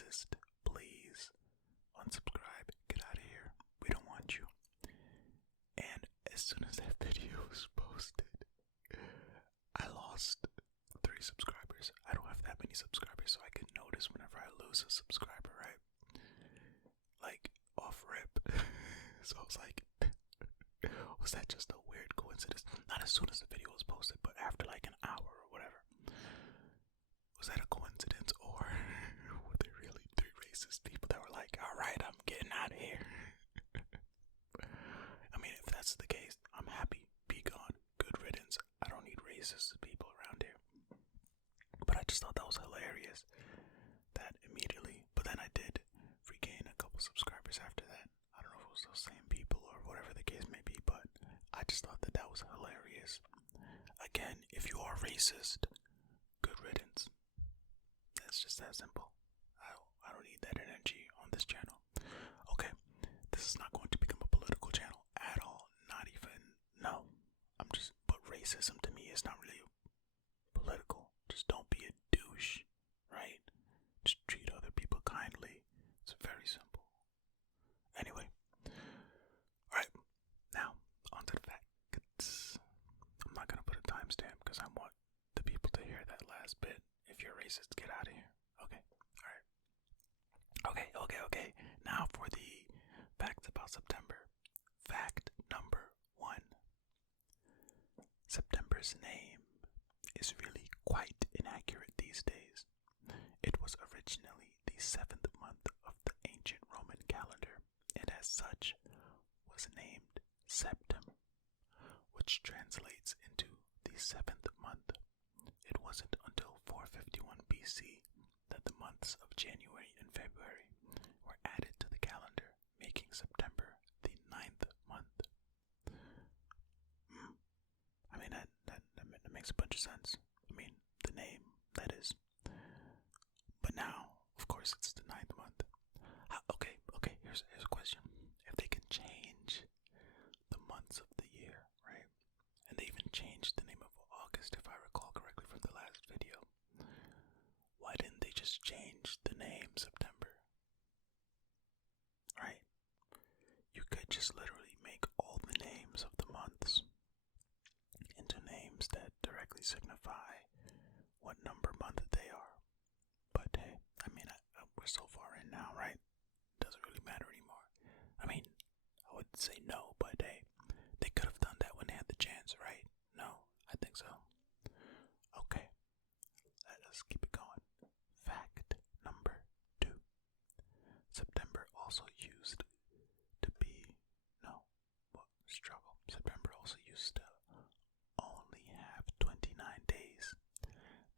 racist, please unsubscribe. Get out of here. We don't want you. And as soon as that video was posted, I lost 3 subscribers. I don't have that many subscribers, so I can notice whenever I lose a subscriber, right? Like, off rip. So I was like, was that just a weird coincidence? Not as soon as the video was posted, but after like an hour or whatever. Was that a coincidence, or were there really 3 racist people that were like, alright, I'm getting out of here? I mean, if that's the case, I'm happy. Be gone. Good riddance. I don't need racist people around here. But I just thought that was hilarious. That immediately. But then I did regain a couple subscribers after that. I don't know if it was those same people or whatever the case may be, but I just thought that that was hilarious. Again, if you are racist, good riddance. It's just that simple. I don't need that energy on this channel. Okay, this is not going to become a political channel at all. Not even, no. But racism to me is not really political. Just don't be a douche, right? Just treat other people kindly. It's very simple. Anyway, alright, now on to the facts. I'm not gonna put a timestamp because I want the people to hear that last bit. If you're racist, get out of here. Okay, alright. Okay. Now for the facts about September. Fact number 1. September's name is really quite inaccurate these days. It was originally the 7th month of the ancient Roman calendar, and as such was named Septem, which translates into the 7th month. It wasn't until 451 BC that the months of January and February were added to the calendar, making September the 9th month. I mean, that makes a bunch of sense. I mean, the name, that is. But now, of course, it's the 9th month. Okay, here's a question. If they can change the months of the year, right? And they even changed the name of August, if I recall correctly from the last video. Why didn't they just change the name September? Right? You could just literally make all the names of the months into names that directly signify what number month they are. But hey, I mean, we're so far in now, right? Doesn't really matter anymore. I mean, I would say no, but hey, they could have done that when they had the chance, right? No, I think so. Okay, let us keep it going. Fact number 2. September also used to be, September also used to only have 29 days.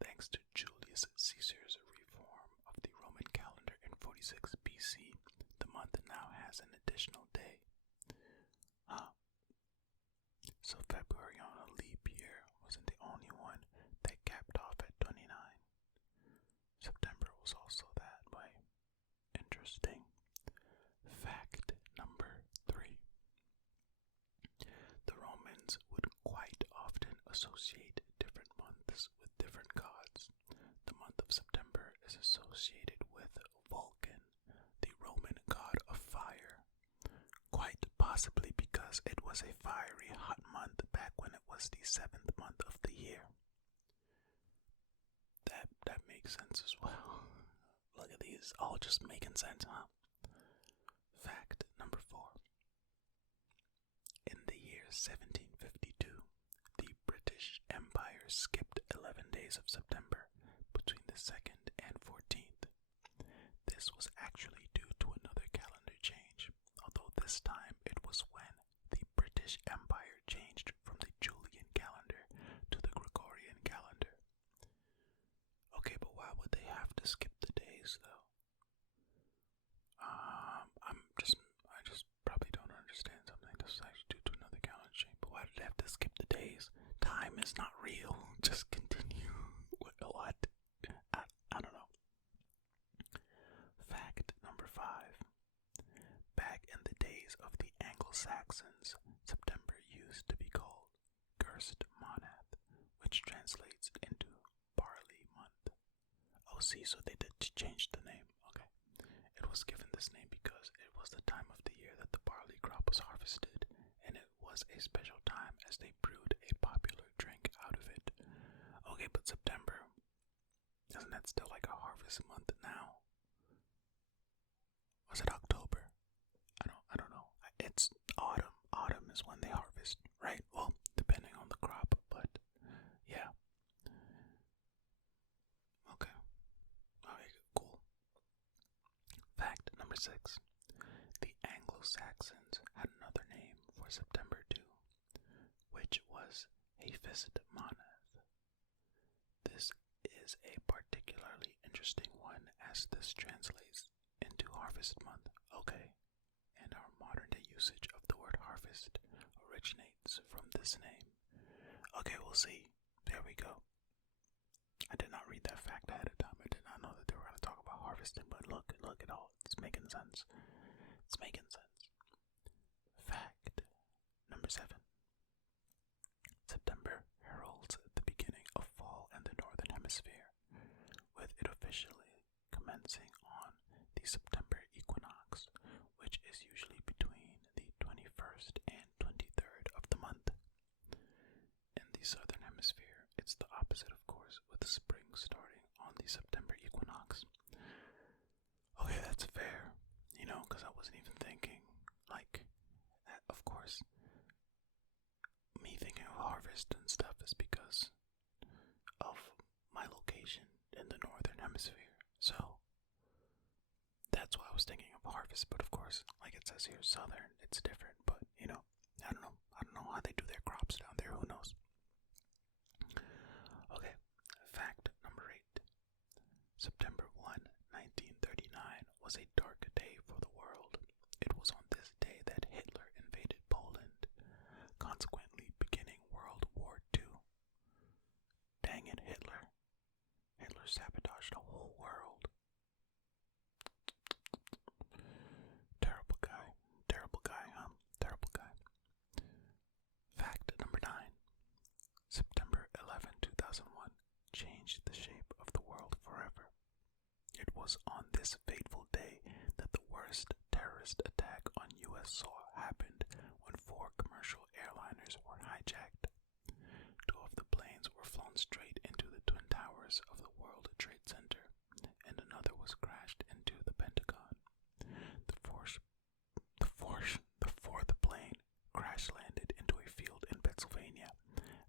Thanks to Julius Caesar's reform of the Roman calendar in 46 BC, the month now has an additional day. So February on a leap year wasn't the only one that capped off at 29. September was also that way. Interesting. Fact number 3. The Romans would quite often associate different months with different gods. The month of September is associated with Vulcan, the Roman god of fire, quite possibly because it was a fiery hot month back when it was the 7th month of the year. That makes sense as well. Look at these, all just making sense, huh? Fact number 4. In the year 1752, the British Empire skipped 11 days of September between the 2nd and 14th. This was actually due to another calendar change, although this time it was when the British Empire changed from the Julian calendar to the Gregorian calendar. Okay, but why would they have to skip the days, though? I just probably don't understand something that's actually due to another calendar change. But why did they have to skip the days? Time is not real. Just continue. What? I don't know. Fact number 5. Back in the days of the Anglo-Saxons, September used to be called Gerst Monath, which translates into barley month. Oh, see, so they did change the name. Okay. was given this name because it was the time of the year that the barley crop was harvested, and it was a special time as they brewed a popular drink out of it. Okay, but September, isn't that still like a harvest month now? Was it October? I don't know. It's autumn. Autumn is when they harvest, right? Well, depending on the crop, but yeah. Okay. Okay, cool. Fact number 6. The Anglo-Saxons had another name for September too, which was Hafist Moneth. This is a particularly interesting one as this translates into harvest month. Okay, and our modern day usage of the word harvest originates from this name. Okay, we'll see. There we go. I did not read that fact ahead of time. I did not know that they were going to talk about harvesting, but look at all. It's making sense. It's making sense. Fact number 7. September heralds the beginning of fall in the northern hemisphere, with it officially commencing on the September equinox, which is usually between the 21st and 23rd of the month. In the southern hemisphere, it's the opposite, of course, with spring starting on the September equinox. Okay, that's fair, because I wasn't even thinking, of course, me thinking of harvest and stuff is because of my location in the northern hemisphere. So that's why I was thinking of harvest, but of course, like it says here, southern, it's different, but I don't know how they do their crops down there, who knows. Okay, fact number 8. September 1, 1939 was a dark day for the world. It was on this day that Hitler invaded Poland, consequently beginning World War II. Dang it, Hitler. Hitler sabotaged the whole world. Terrible guy, huh? Terrible guy. Fact number 9. September 11, 2001 changed the shape of the world forever. It was on this fateful day that the worst terrorist attack on U.S. soil happened when 4 commercial airliners were hijacked. 2 of the planes were flown straight into the Twin Towers of the World Trade Center, and another was crashed into the Pentagon. The fourth plane crash-landed into a field in Pennsylvania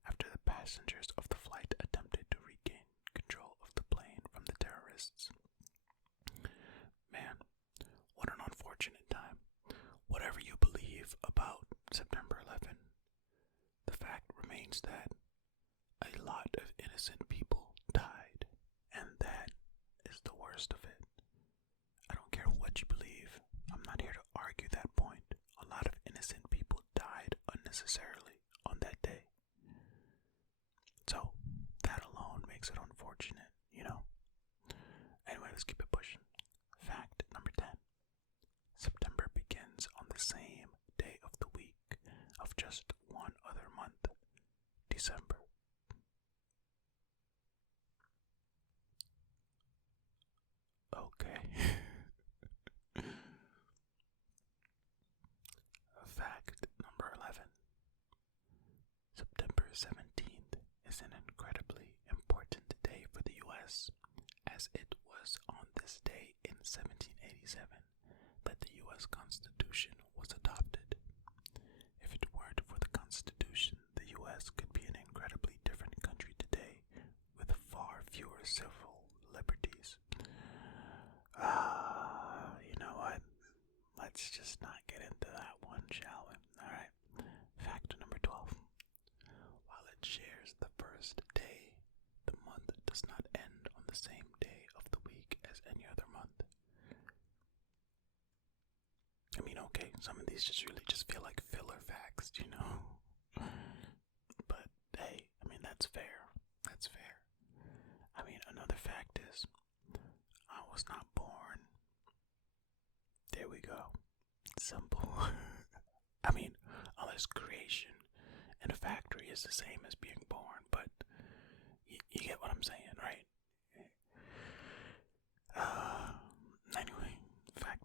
after the passengers of the flight attempted to regain control of the plane from the terrorists. Man, what an unfortunate time. Whatever you believe about September 11, the fact remains that a lot of innocent people died, and that is the worst of it. I don't care what you believe. I'm not here to argue that point. A lot of innocent people died unnecessarily on that day. So, that alone makes it unfortunate, Anyway, let's keep it pushing. Fact number 10. September begins on the same day of the week of just one other month, December. Okay. Fact number 11. September 17th is an incredibly important day for the U.S., as it was on this day in 1787 that the U.S. Constitution was adopted. If it weren't for the Constitution, the U.S. could be an incredibly different country today, with far fewer civil liberties. You know what? Let's just not get into that one, shall we? Alright. Fact number 12. While it shares the first day, the month does not end on the same day of the week as any other month. I mean, okay, some of these just really just feel like filler facts, But hey, I mean, that's fair. That's fair. I mean, another fact is, I was not born. There we go. Simple. I mean, unless creation in a factory is the same as being born, but you get what I'm saying, right? Anyway, fact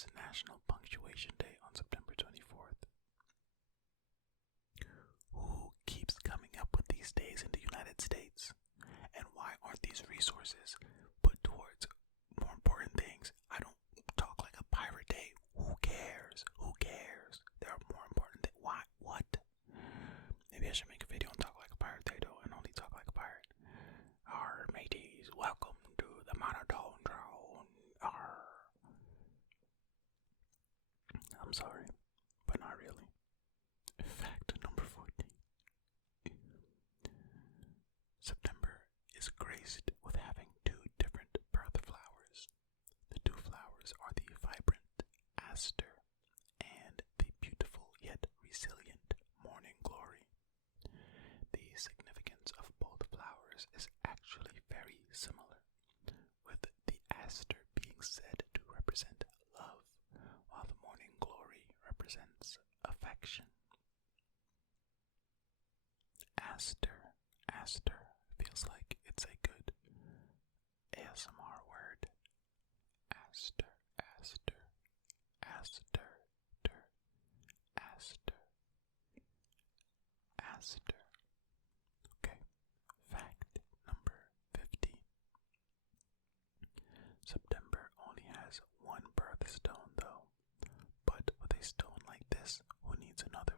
is National Punctuation Day on September 24th. Who keeps coming up with these days in the United States? And why aren't these resources put towards more important things? I don't talk like a pirate day. Who cares? Who cares? There are more important things. Why? What? Maybe I should make a video and talk like a pirate day though, and only talk like a pirate. Arr, mateys, welcome to the monotone drone. Arr. I'm sorry, but not really. Fact number 14. September is graced with having two different birth flowers. The two flowers are the vibrant aster and the beautiful yet resilient morning glory. The significance of both flowers is actually very similar, with the aster being said to represent love, while the morning glory represents affection. Aster feels like it's a good ASMR word. Aster. Okay, fact number 15. September only has one birthstone though, but with a stone like this, who needs another?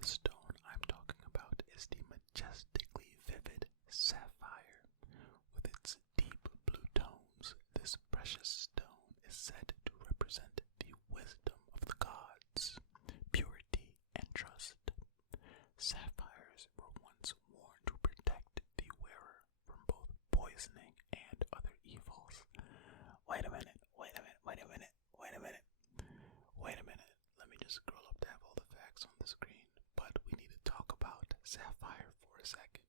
The stone I'm talking about is the majestically vivid sapphire. With its deep blue tones, this precious stone is said to represent the wisdom of the gods, purity, and trust. Sapphires were once worn to protect the wearer from both poisoning and other evils. Wait a minute. Let me just scroll up to have all the facts on the screen. But we need to talk about sapphire for a second.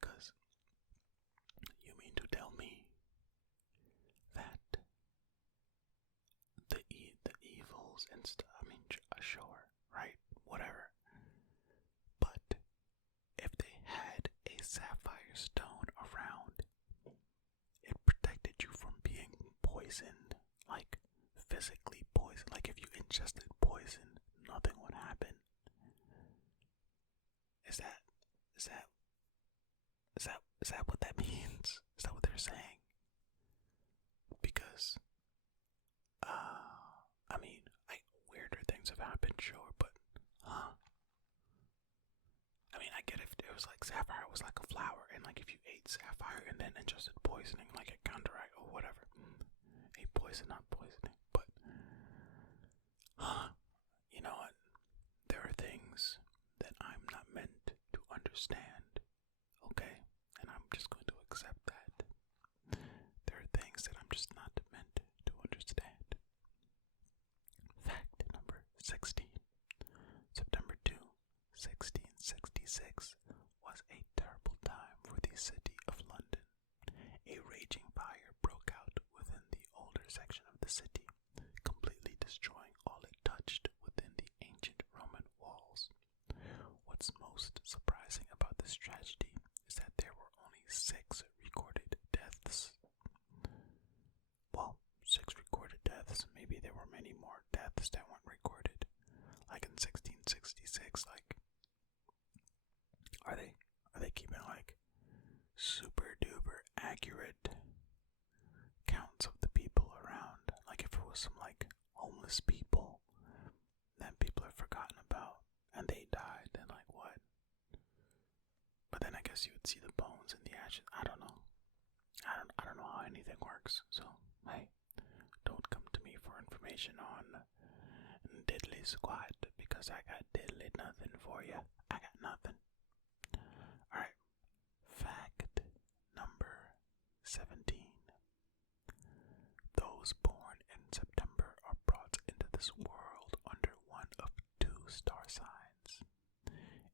Because you mean to tell me that the evils and stuff, sure, right? Whatever. But if they had a sapphire stone around, it protected you from being poisoned, like physically poisoned. Like if you ingested poison, nothing would happen. Is that what that means? Is that what they're saying? Because weirder things have happened, sure, but I get if it was like sapphire was like a flower, and like if you ate sapphire and then ingested poisoning, like it counteract or whatever. A poison, not poisoning, but you know what? There are things that I'm not meant to understand, okay? And I'm just going to accept that. There are things that I'm just not meant to understand. Fact number 16. September 2, 1666 was a terrible time for the city of London. A raging fire broke out within the older section of the city, completely destroying all it touched within the ancient Roman walls. What's most surprising about this tragedy is that there were only 6 recorded deaths. Well, 6 recorded deaths. Maybe there were many more deaths that weren't recorded. Like in 1666, like are they keeping like super duper accurate counts of the people around? Like if it was some like homeless people that people have forgotten about and they died, then like what? But then I guess you would see the bones and the ashes. I don't know. I don't know how anything works. So hey, don't come to me for information on diddly squat, because I got diddly nothing for you. I got nothing. Alright, fact number 17. Those born in September are brought into this world under one of 2 star signs.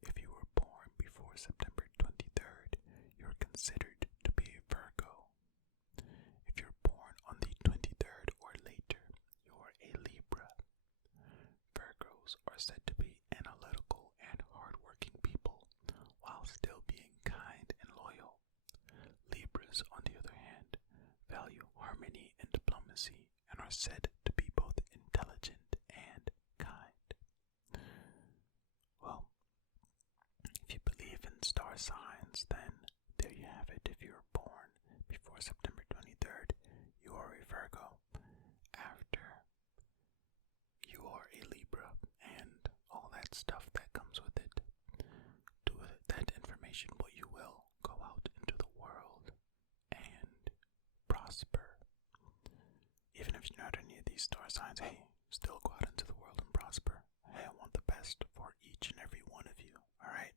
If you were born before September 23rd, you're considered to be a Virgo. If you're born on the 23rd or later, you're a Libra. Virgos are said to be analytical and hardworking people, while still being kind and loyal. Libras, on the other hand, value harmony and diplomacy and are said to be star signs, then there you have it. If you were born before September 23rd, you are a Virgo. After, you are a Libra, and all that stuff that comes with it. Do with that information what you will. Go out into the world and prosper. Even if you're not any of these star signs, hey, still go out into the world and prosper. Hey, I want the best for each and every one of you, alright?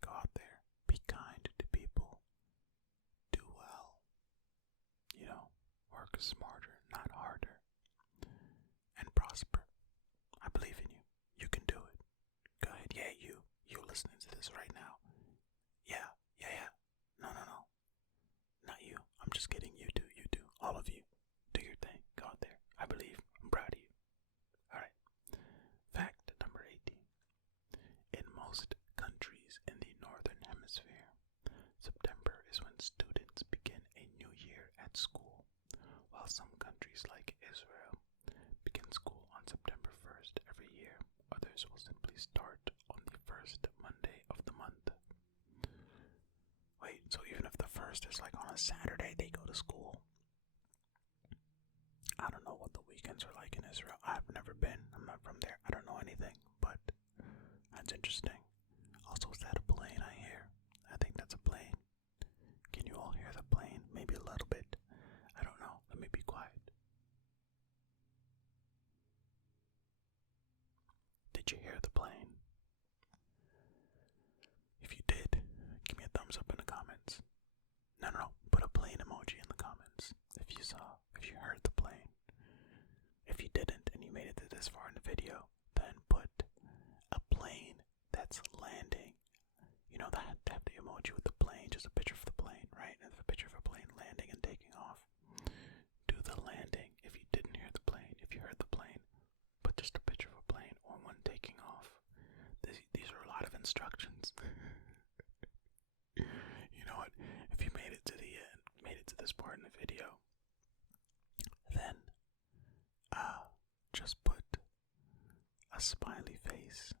Go out there, be kind to people, do well, work smarter, not harder, and prosper. I believe in you. You can do it. Go ahead, yeah, you listening to this right now. Yeah. No. Not you. I'm just kidding. You do. All of you. Do your thing. Go out there. I believe. I'm proud of you. Alright. Fact number 18. In most countries in the Northern Hemisphere, September is when students begin a new year at school, while some countries like Israel begin school on September 1st every year. Others will simply start on the first Monday of the month. Wait, so even if the first is like on a Saturday, they go to school? I don't know what the weekends are like in Israel. I've never been. I'm not from there. I don't know anything, but that's interesting. Also, is that a plane I hear? I think that's a plane. Can you all hear the plane? Maybe a little bit. I don't know. Let me be quiet. Did you hear the plane? If you did, give me a thumbs up in the comments. No. Put a plane emoji in the comments if you heard the plane. If you didn't and you made it to this far in the video, then put a plane that's landing. That have the emoji with the plane, just a picture of the plane, right? And a picture of a plane landing and taking off. Do the landing if you didn't hear the plane. If you heard the plane, put just a picture of a plane or one taking off. These are a lot of instructions. You know what? If you made it to the end, made it to this part in the video, then just put a smiley face.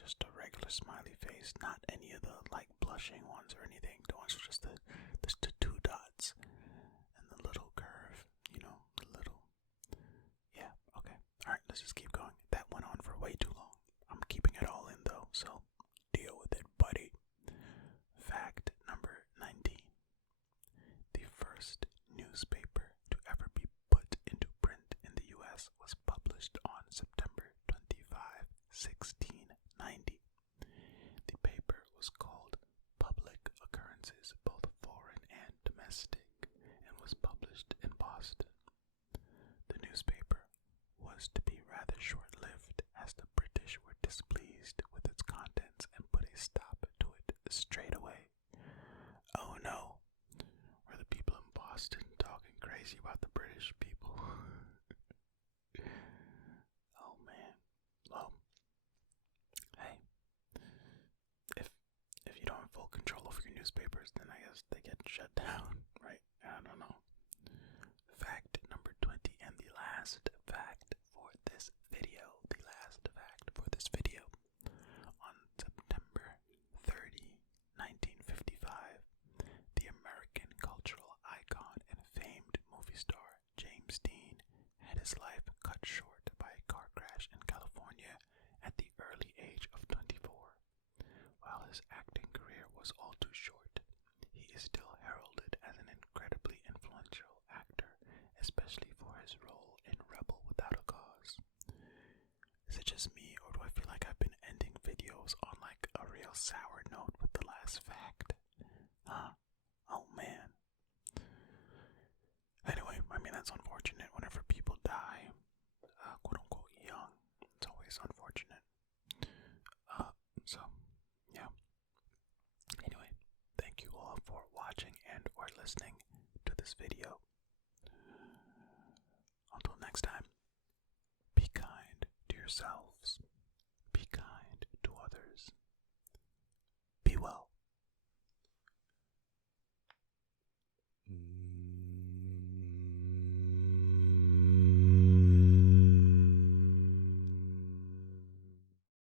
Just a regular smiley face, not any of the blushing ones or anything. The ones with just the two dots and the little curve, the little. Yeah, okay. Alright, let's just keep going. That went on for way too long. I'm keeping it all in though, so deal with it, buddy. Fact number 19. The first newspaper to ever be put into print in the U.S. was published on September 25, 1690. The paper was called Public Occurrences, both foreign and domestic, and was published in Boston. The newspaper was to be rather short-lived, as the British were displeased with its contents and put a stop to it straight away. Oh no, were the people in Boston talking crazy about the British people? Oh man. Well, hey, if you don't have full control over your newspapers, then I guess they get shut down, right? I don't know. Fact number 20, and the last fact for this video. On September 30, 1955, the American cultural icon and famed movie star James Dean had his life cut short by a car crash in California at the early age of 24. While his acting career was all too short, he is still heralded as an incredibly influential actor, especially for his role in Rebel Without a Cause. Is it just me, or do I feel like I've been ending videos on a real sour note with the last fact? Oh man. Anyway, that's unfortunate whenever people die, quote unquote, young. It's always unfortunate. So, yeah. Anyway, thank you all for watching and or listening to this video. Until next time, be kind to yourself